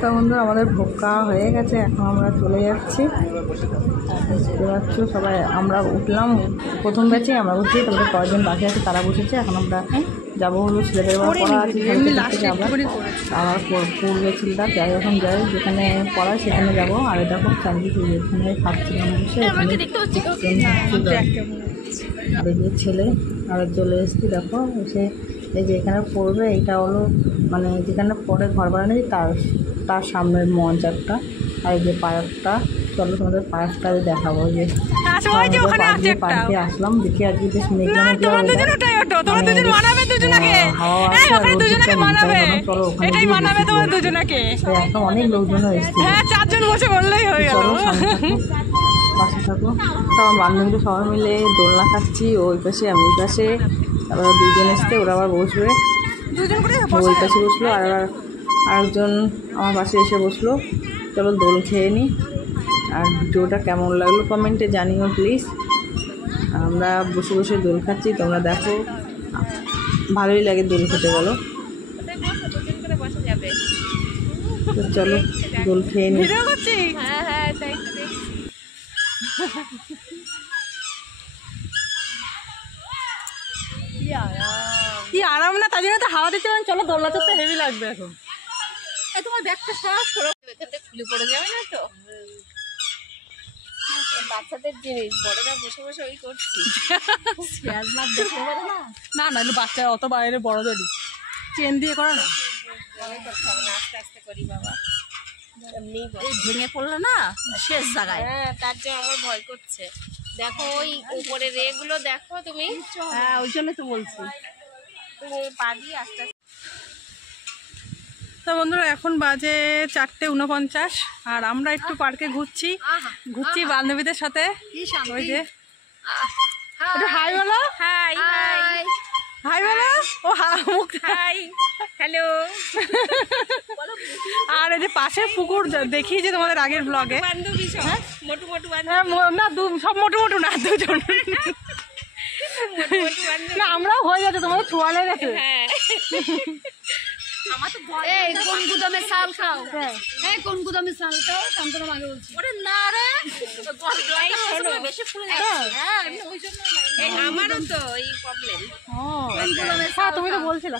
তো বন্ধু আমাদের ভোগ খাওয়া হয়ে গেছে, এখন আমরা চলে যাচ্ছি। বুঝতে পারছো সবাই, আমরা উঠলাম প্রথম ব্যাচে, আমরা উঠছি, তারপরে কয়েকজন বাকি আছে তারা বসেছে। এখন আমরা যাবো হলো ছেলেদের পড়া আছে, আমার পূর্বে ছেলেটা যাই এখন যাই যেখানে পড়ায় সেখানে যাবো। আর এটা খুব চান্দি এখানে খাচ্ছিলাম বসে, দেখি ছেলে আর চলে এসেছি। দেখো এসে এই যে এখানে পড়বে, এটা হলো মানে যেখানে পরে ঘর বানানো তার সামনের মঞ্চ একটা। আর এই যে পার্কটা, চলো তোমাদের পার্কটা দেখাবো। যে পার্কে আসলাম, দেখি আজকে বেশ মেঘলা হাওয়া আছে, একদম অনেক লোকজন এসেছে। চলো পাশে থাকো। তো আমার বান্ধবীরা সবাই মিলে দোলনা খাচ্ছি, ওই পাশে আমি ওই পাশে, তারপর দুজন এসছে ওরা আবার বসবে, ওই পাশে বসলো আর আরেকজন আমার পাশে এসে বসলো। চলো দোল খেয়ে নিই। আর ভিডিওটা কেমন লাগলো কমেন্টে জানিও প্লিজ। আমরা বসে বসে দোল খাচ্ছি, তোমরা দেখো, ভালোই লাগে দোল খেতে বলো। তো চলো দোল খেয়ে নিই। কি আরাম না, তাই জন্য তো হাওয়া দিচ্ছে। চলো দোলনা চড়তে হেভি লাগবে। এখন তোমার ব্যাগটা সাহস করো, খুলে পড়ে যাবে না তো। বাচ্চাদের জিনিস, বড়রা বসে বসে ওই করছি। না না বাচ্চা অত বাইরে বড়দেরই চেন দিয়ে করে না, আস্তে আস্তে করি বাবা। ভেঙে পড়লো না শেষ জায়গায়, তার জন্য আমার ভয় করছে। দেখো ওই উপরে রেগুলো দেখো তুমি, হ্যাঁ ওই জন্য তো বলছি তুমি পা দিয়ে আস্তে আস্তে। তো বন্ধুরা এখন বাজে 4:49 আর আমরা একটু পার্কে ঘুরছি বান্ধবীদের সাথে। ওই যে হাই বলো, হাই হাই বলো, ও হাই হ্যালো। আর এই যে পাশে পুকুর দেখি যে তোমাদের আগের ব্লগে, না সব মোটু মোটু না, দুজন না আমরাও হয়ে যাচ্ছে, তোমাদের ছোঁয়া লেগেছে। কোন গুদামের শাল খাও, কোন গুদামের শাল খাও, শান্তনু আগে বলছি। না রে আমারও তো এই প্রবলেম। হ্যাঁ তুমি তো বলছিলে,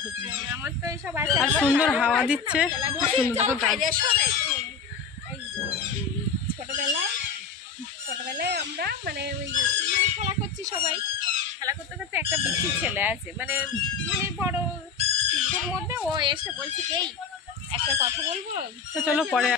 আমার তো এইসব আছে। আর সুন্দর হাওয়া দিচ্ছে, ছোটবেলায় আমরা মানে ওই খেলা করছি, সবাই খেলা করতে করতে একটা বিচ্ছির ছেলে আছে, মানে বড় মধ্যে ও এসে বলছে কি একটা কথা বলবো। তো চলো পরে